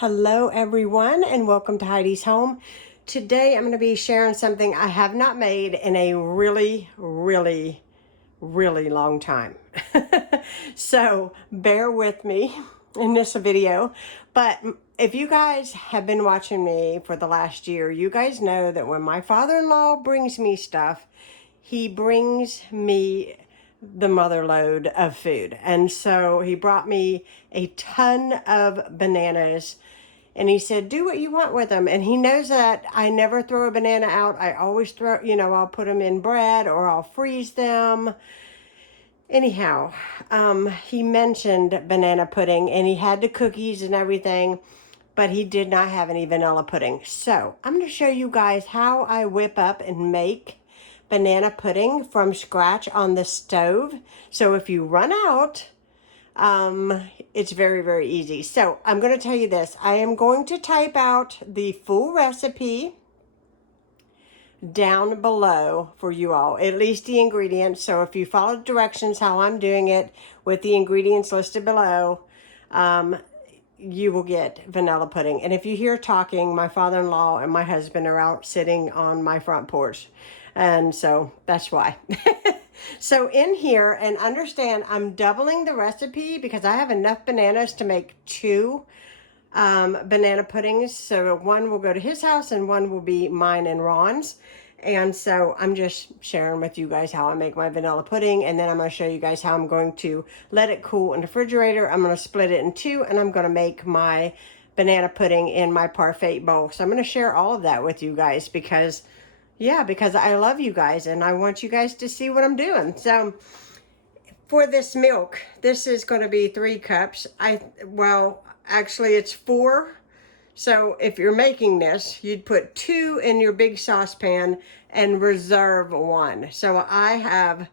Hello everyone and welcome to Heidi's Home. Today I'm going to be sharing something I have not made in a really long time. So bear with me in this video. But if you guys have been watching me for the last year, you guys know that when my father-in-law brings me stuff, he brings me the mother load of food. And so he brought me a ton of bananas and he said, do what you want with them. And he knows that I never throw a banana out. I always throw, I'll put them in bread or I'll freeze them. Anyhow, he mentioned banana pudding and he had the cookies and everything, but he did not have any vanilla pudding. So I'm going to show you guys how I whip up and make banana pudding from scratch on the stove. So if you run out, it's very easy. So I'm going to tell you this. I am going to type out the full recipe down below for you all, at least the ingredients. So if you follow directions how I'm doing it with the ingredients listed below, you will get vanilla pudding. And if you hear talking, my father-in-law and my husband are out sitting on my front porch. And so that's why. So in here, and understand, I'm doubling the recipe because I have enough bananas to make two banana puddings. So one will go to his house and one will be mine and Ron's. And so I'm just sharing with you guys how I make my vanilla pudding. And then I'm going to show you guys how I'm going to let it cool in the refrigerator. I'm going to split it in two and I'm going to make my banana pudding in my parfait bowl. So I'm going to share all of that with you guys because I love you guys and I want you guys to see what I'm doing. So for this milk, this is going to be 3 cups. Actually it's 4. So if you're making this, you'd put 2 in your big saucepan and reserve 1. So I have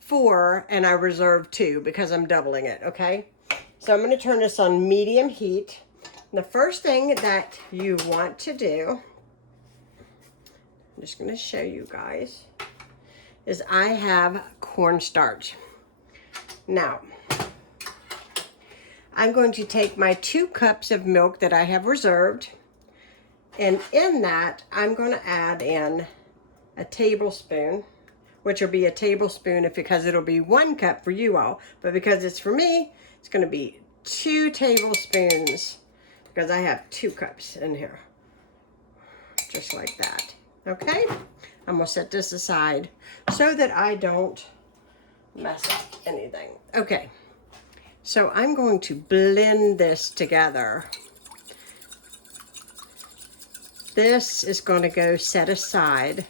4 and I reserve 2 because I'm doubling it, okay? So I'm going to turn this on medium heat. The first thing that you want to do, I'm just going to show you guys, is I have cornstarch. Now, I'm going to take my 2 cups of milk that I have reserved, and in that, I'm going to add in a tablespoon, which will be a tablespoon because it'll be 1 cup for you all, but because it's for me, it's going to be 2 tablespoons because I have 2 cups in here, just like that. Okay, I'm going to set this aside so that I don't mess up anything. Okay, so I'm going to blend this together. This is going to go set aside,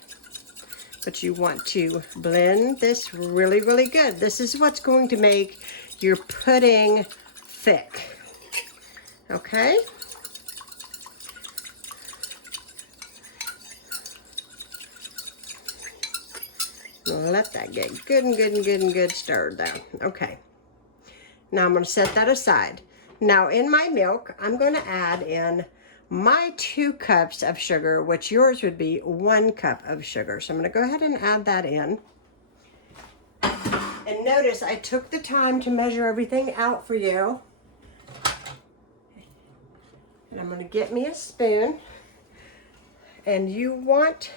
but you want to blend this really good. This is what's going to make your pudding thick. Okay? Let that get good stirred down. Okay. Now I'm going to set that aside. Now in my milk, I'm going to add in my 2 cups of sugar, which yours would be 1 cup of sugar. So I'm going to go ahead and add that in. And notice I took the time to measure everything out for you. And I'm going to get me a spoon. And you want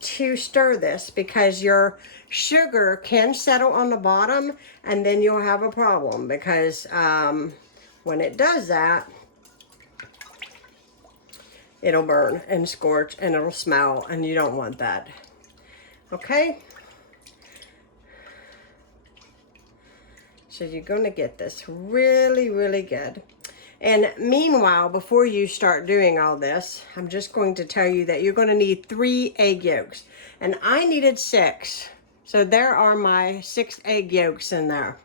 to stir this because your sugar can settle on the bottom and then you'll have a problem because when it does that, it'll burn and scorch and it'll smell and you don't want that. Okay? So you're going to get this really good. And meanwhile, before you start doing all this, I'm just going to tell you that you're going to need 3 egg yolks. And I needed 6. So there are my 6 egg yolks in there.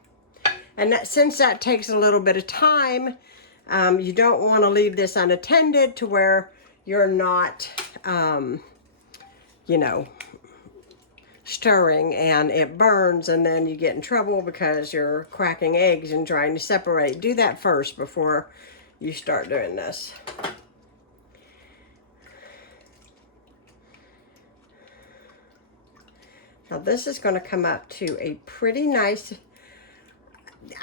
And since that takes a little bit of time, you don't want to leave this unattended to where you're not, stirring and it burns and then you get in trouble because you're cracking eggs and trying to separate. Do that first before you start doing this. Now this is going to come up to a pretty nice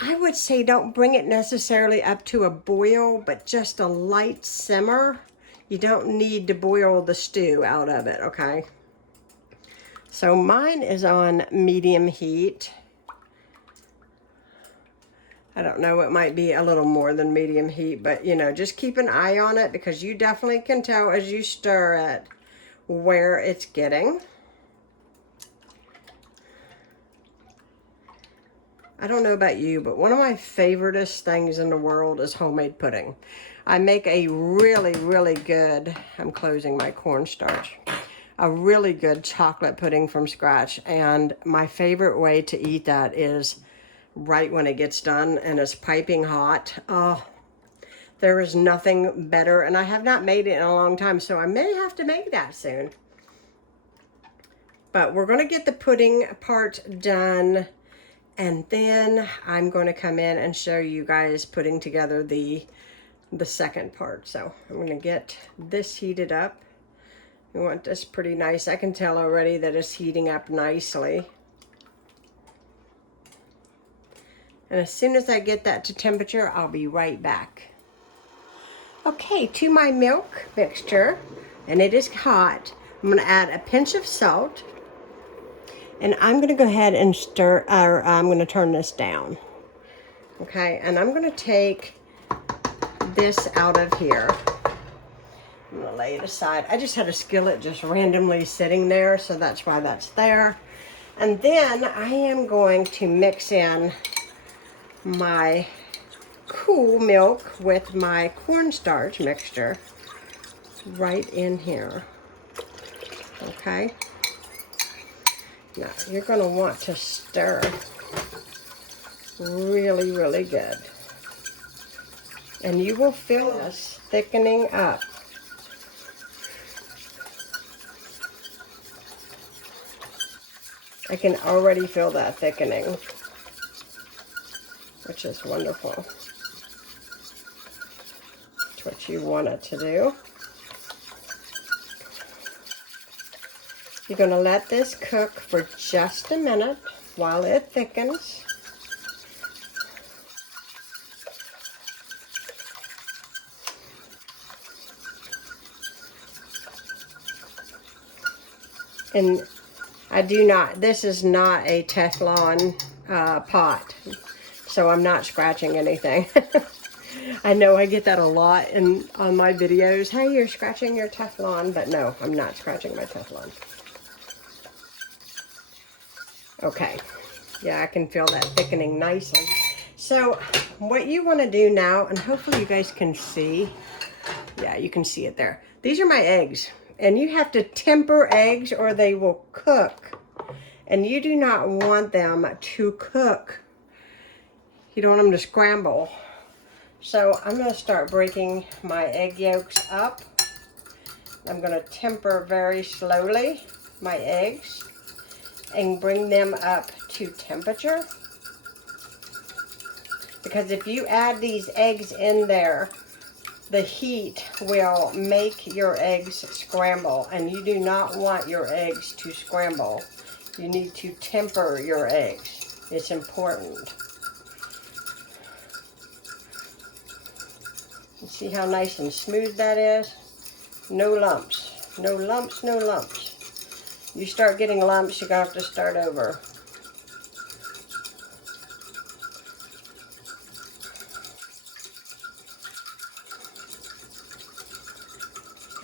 I would say don't bring it necessarily up to a boil, but just a light simmer. You don't need to boil the stew out of it, okay? So mine is on medium heat. I don't know, it might be a little more than medium heat, but you know, just keep an eye on it because you definitely can tell as you stir it where it's getting. I don't know about you, but one of my favoriteest things in the world is homemade pudding. I make a really, really good, I'm closing my cornstarch, a really good chocolate pudding from scratch. And my favorite way to eat that is right when it gets done and it's piping hot. Oh, there is nothing better. And I have not made it in a long time, so I may have to make that soon. But we're going to get the pudding part done. And then I'm going to come in and show you guys putting together the second part. So I'm going to get this heated up. We want this pretty nice. I can tell already that it's heating up nicely. And as soon as I get that to temperature, I'll be right back. Okay, to my milk mixture, and it is hot, I'm going to add a pinch of salt. And I'm going to go ahead and stir, or I'm going to turn this down. Okay, and I'm going to take this out of here. I'm going to lay it aside. I just had a skillet just randomly sitting there, so that's why that's there. And then I am going to mix in my cool milk with my cornstarch mixture right in here. Okay. Now, you're going to want to stir really, really good. And you will feel this thickening up. I can already feel that thickening, which is wonderful. That's what you want it to do. You're going to let this cook for just a minute while it thickens. And this is not a Teflon pot, so I'm not scratching anything. I know I get that a lot on my videos. Hey, you're scratching your Teflon, but no, I'm not scratching my Teflon. Okay, yeah, I can feel that thickening nicely. So what you want to do now, and hopefully you guys can see, yeah, you can see it there. These are my eggs, and you have to temper eggs or they will cook, and you do not want them to cook. You don't want them to scramble. So I'm going to start breaking my egg yolks up. I'm going to temper very slowly my eggs and bring them up to temperature. Because if you add these eggs in there, the heat will make your eggs scramble, and you do not want your eggs to scramble. You need to temper your eggs. It's important. You see how nice and smooth that is? No lumps. No lumps, no lumps. You start getting lumps, you're going to have to start over.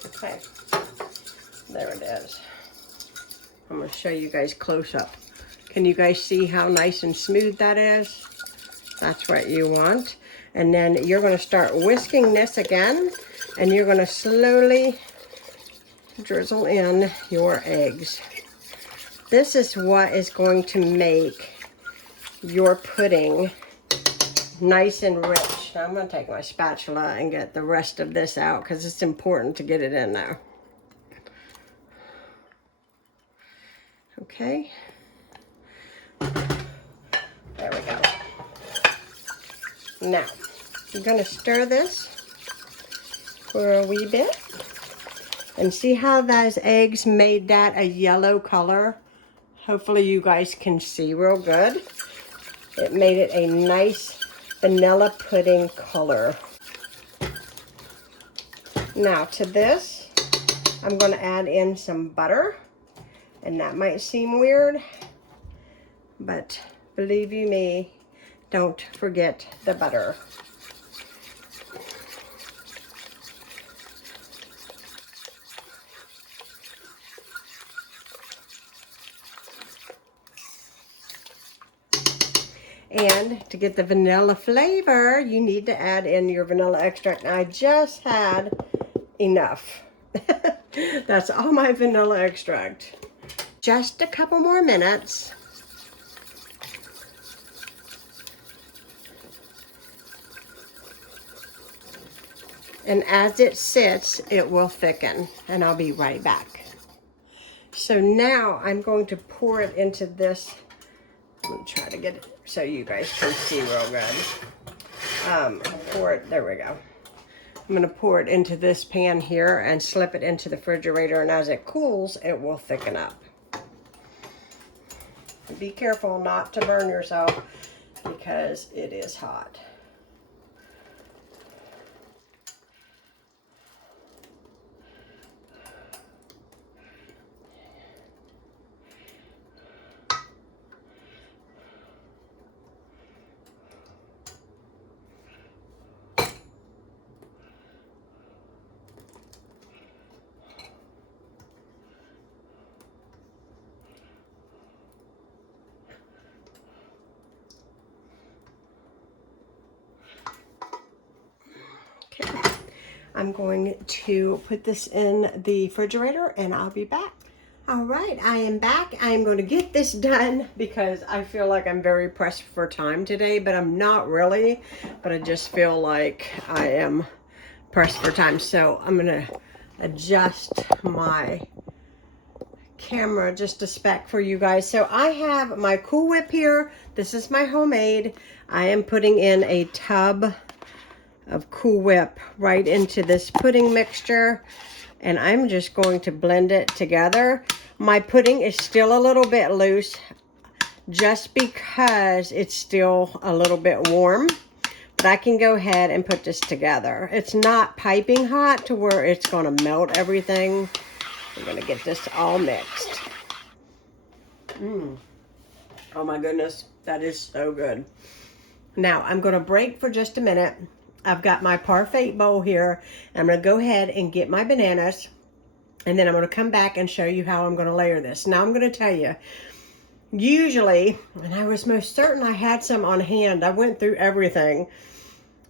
Okay, there it is. I'm going to show you guys close up. Can you guys see how nice and smooth that is? That's what you want. And then you're going to start whisking this again, and you're going to slowly drizzle in your eggs. This is what is going to make your pudding nice and rich. Now I'm going to take my spatula and get the rest of this out because it's important to get it in there. Okay. There we go. Now, you're going to stir this for a wee bit. And see how those eggs made that a yellow color? Hopefully you guys can see real good. It made it a nice vanilla pudding color. Now to this, I'm going to add in some butter. And that might seem weird, but believe you me, don't forget the butter. And to get the vanilla flavor, you need to add in your vanilla extract. Now, I just had enough. That's all my vanilla extract. Just a couple more minutes. And as it sits, it will thicken, and I'll be right back. So now I'm going to pour it into this. I'm gonna try to get it so you guys can see real good. Pour it, there we go. I'm gonna pour it into this pan here and slip it into the refrigerator, and as it cools, it will thicken up. Be careful not to burn yourself because it is hot. I'm going to put this in the refrigerator and I'll be back. All right, I am back. I am going to get this done because I feel like I'm very pressed for time today, but I'm not really, but I just feel like I am pressed for time. So I'm going to adjust my camera just a spec for you guys. So I have my Cool Whip here. This is my homemade. I am putting in a tub of Cool Whip right into this pudding mixture, and I'm just going to blend it together. My pudding is still a little bit loose just because it's still a little bit warm, but I can go ahead and put this together. It's not piping hot to where it's going to melt everything. I'm going to get this all mixed. Oh my goodness, that is so good. Now I'm going to break for just a minute. I've got my parfait bowl here. I'm going to go ahead and get my bananas, and then I'm going to come back and show you how I'm going to layer this. Now I'm going to tell you, usually, and I was most certain I had some on hand. I went through everything.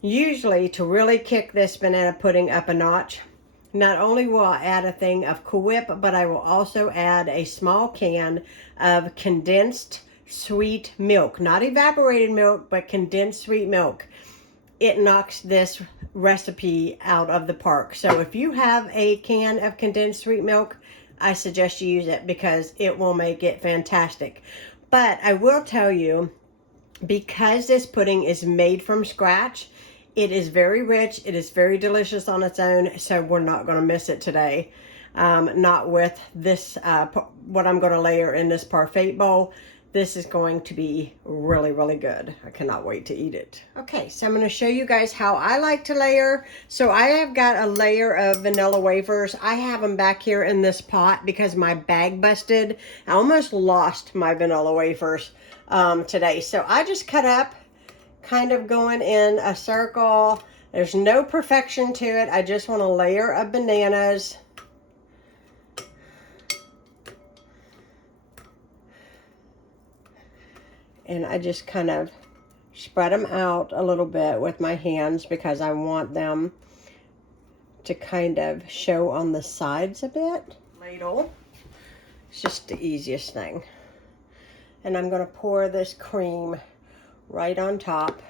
Usually, to really kick this banana pudding up a notch, not only will I add a thing of Cool Whip, but I will also add a small can of condensed sweet milk. Not evaporated milk, but condensed sweet milk. It knocks this recipe out of the park. So if you have a can of condensed sweet milk, I suggest you use it because it will make it fantastic. But I will tell you, because this pudding is made from scratch, it is very rich. It is very delicious on its own. So we're not going to miss it today. Not with this, what I'm going to layer in this parfait bowl. This is going to be really, really good. I cannot wait to eat it. Okay, so I'm going to show you guys how I like to layer. So I have got a layer of vanilla wafers. I have them back here in this pot because my bag busted. I almost lost my vanilla wafers today. So I just cut up, kind of going in a circle. There's no perfection to it. I just want a layer of bananas. And I just kind of spread them out a little bit with my hands because I want them to kind of show on the sides a bit. Ladle. It's just the easiest thing. And I'm going to pour this cream right on top.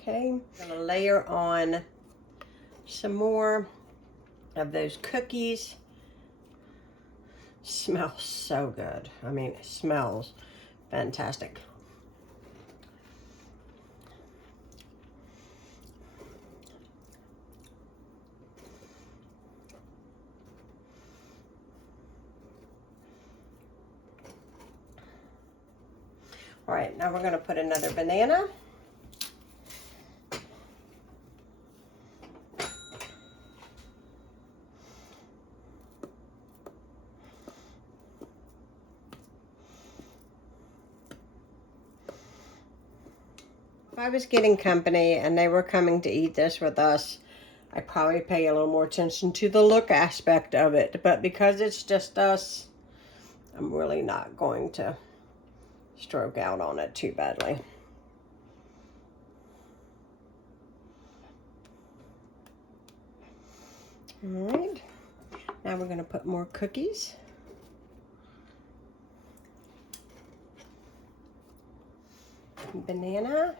Okay, I'm going to layer on some more of those cookies. Smells so good. I mean, it smells fantastic. All right, now we're gonna put another banana. If I was getting company and they were coming to eat this with us, I probably pay a little more attention to the look aspect of it. But because it's just us, I'm really not going to stroke out on it too badly. All right, now we're going to put more cookies. Banana.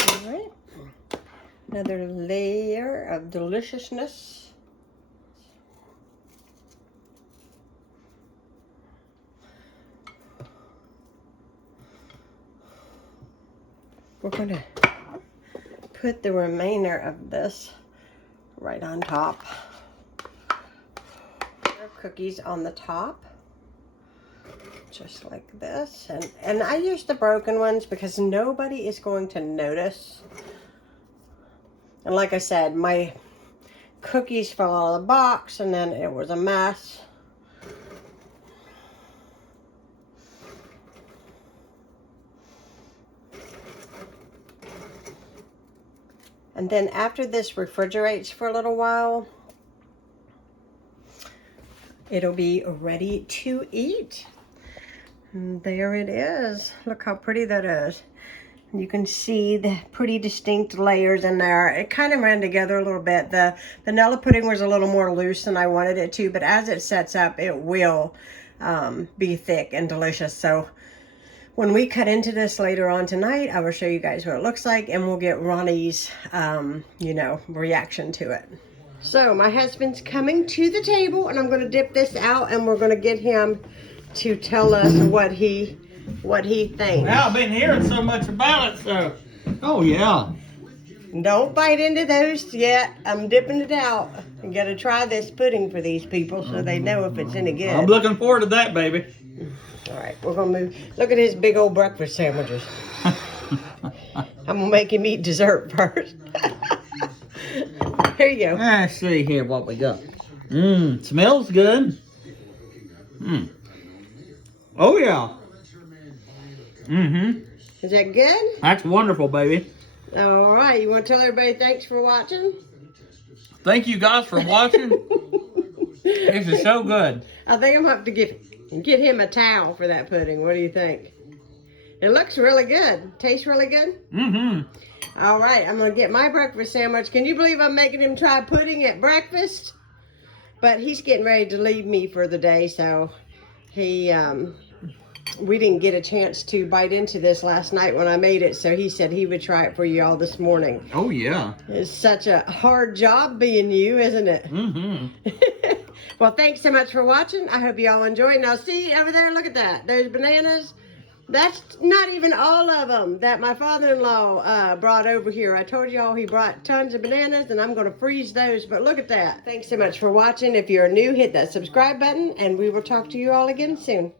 All right, another layer of deliciousness. We're going to put the remainder of this right on top. Cookies on the top, just like this. And I use the broken ones because nobody is going to notice. And like I said, my cookies fell out of the box and then it was a mess. And then after this refrigerates for a little while, it'll be ready to eat. And there it is. Look how pretty that is. You can see the pretty distinct layers in there. It kind of ran together a little bit. The vanilla pudding was a little more loose than I wanted it to, but as it sets up, it will be thick and delicious. So when we cut into this later on tonight, I will show you guys what it looks like, and we'll get Ronnie's, you know, reaction to it. So my husband's coming to the table, and I'm going to dip this out, and we're going to get him to tell us what he thinks. Well, I've been hearing so much about it, so. Oh, yeah. Don't bite into those yet. I'm dipping it out. You got to try this pudding for these people so they know if it's any good. I'm looking forward to that, baby. All right, we're going to move. Look at his big old breakfast sandwiches. I'm going to make him eat dessert first. Here you go. Let's see here what we got. Smells good. Oh, yeah. Is that good? That's wonderful, baby. All right, you want to tell everybody thanks for watching? Thank you guys for watching. This is so good. I think I'm going to have to get him a towel for that pudding. What do you think? It looks really good. Tastes really good? All right, I'm going to get my breakfast sandwich. Can you believe I'm making him try pudding at breakfast? But he's getting ready to leave me for the day, so we didn't get a chance to bite into this last night when I made it, so he said he would try it for you all this morning. Oh, yeah. It's such a hard job being you, isn't it? Well, thanks so much for watching. I hope you all enjoyed. Now, see over there, look at that. Those bananas. That's not even all of them that my father-in-law brought over here. I told y'all he brought tons of bananas, and I'm going to freeze those, but look at that. Thanks so much for watching. If you're new, hit that subscribe button, and we will talk to you all again soon.